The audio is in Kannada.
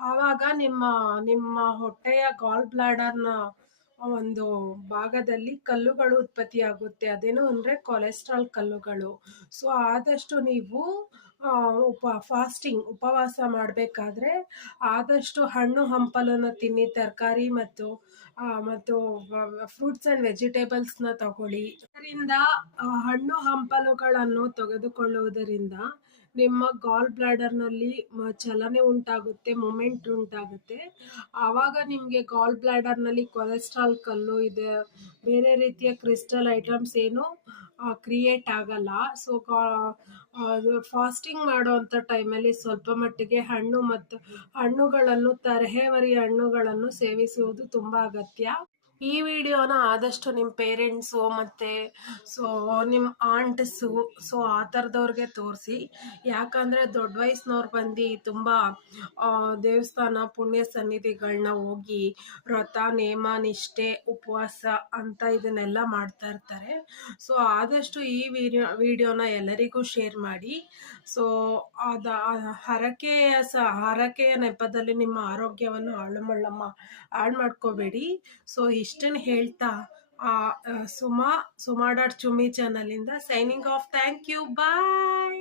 ಆವಾಗ ನಿಮ್ಮ ನಿಮ್ಮ ಹೊಟ್ಟೆಯ ಗಾಲ್ ಬ್ಲಾಡರ್‌ನ ಒಂದು ಭಾಗದಲ್ಲಿ ಕಲ್ಲುಗಳು ಉತ್ಪತ್ತಿಯಾಗುತ್ತೆ. ಅದೇನು ಅಂದ್ರೆ ಕೊಲೆಸ್ಟ್ರಾಲ್ ಕಲ್ಲುಗಳು. ಸೊ, ಆದಷ್ಟು ನೀವು ಫಾಸ್ಟಿಂಗ್ ಉಪವಾಸ ಮಾಡಬೇಕಾದ್ರೆ ಆದಷ್ಟು ಹಣ್ಣು ಹಂಪಲನ್ನ ತಿನ್ನಿ. ತರಕಾರಿ ಮತ್ತು ಫ್ರೂಟ್ಸ್ ಆ್ಯಂಡ್ ವೆಜಿಟೇಬಲ್ಸ್‌ನ ತಗೊಳ್ಳಿ. ಇದರಿಂದ ಹಣ್ಣು ಹಂಪಲುಗಳನ್ನು ತೆಗೆದುಕೊಳ್ಳುವುದರಿಂದ ನಿಮ್ಮ ಗಾಲ್ ಬ್ಲಾಡರ್‌ನಲ್ಲಿ ಚಲನೆ ಉಂಟಾಗುತ್ತೆ, ಮೂಮೆಂಟ್ ಉಂಟಾಗುತ್ತೆ. ಆವಾಗ ನಿಮಗೆ ಗಾಲ್ ಬ್ಲಾಡರ್‌ನಲ್ಲಿ ಕೊಲೆಸ್ಟ್ರಾಲ್ ಕಲ್ಲು ಇದೆ, ಬೇರೆ ರೀತಿಯ ಕ್ರಿಸ್ಟಲ್ ಐಟಮ್ಸ್ ಏನು ಕ್ರಿಯೇಟ್ ಆಗಲ್ಲ. ಸೊ, ಅದು ಫಾಸ್ಟಿಂಗ್ ಮಾಡುವಂಥ ಟೈಮಲ್ಲಿ ಸ್ವಲ್ಪ ಮಟ್ಟಿಗೆ ಹಣ್ಣುಗಳನ್ನು ತರಹೇವರಿ ಹಣ್ಣುಗಳನ್ನು ಸೇವಿಸುವುದು ತುಂಬ ಅಗತ್ಯ. ಈ ವಿಡಿಯೋನ ಆದಷ್ಟು ನಿಮ್ಮ ಪೇರೆಂಟ್ಸು ಮತ್ತು ನಿಮ್ಮ ಆಂಟ್ಸು ಆ ಥರದವ್ರಿಗೆ ತೋರಿಸಿ. ಯಾಕಂದರೆ ದೊಡ್ಡ ವಯಸ್ಸಿನವ್ರು ಬಂದು ತುಂಬ ದೇವಸ್ಥಾನ ಪುಣ್ಯ ಸನ್ನಿಧಿಗಳನ್ನ ಹೋಗಿ ವ್ರತ ನೇಮ ನಿಷ್ಠೆ ಉಪವಾಸ ಅಂತ ಇದನ್ನೆಲ್ಲ ಮಾಡ್ತಾ ಇರ್ತಾರೆ. ಸೊ, ಆದಷ್ಟು ಈ ವಿಡಿಯೋನ ಎಲ್ಲರಿಗೂ ಶೇರ್ ಮಾಡಿ. ಸೊ, ಹರಕೆಯ ನೆಪದಲ್ಲಿ ನಿಮ್ಮ ಆರೋಗ್ಯವನ್ನು ಹಾಳು ಮಾಡ್ಕೋಬೇಡಿ. ಸೊ, ಇಷ್ಟನ್ನು ಹೇಳ್ತಾ ಸುಮಾ ಡಾಟ್ ಚುಮ್ಮಿ ಚಾನಲಿಂದ signing off. Thank you. Bye.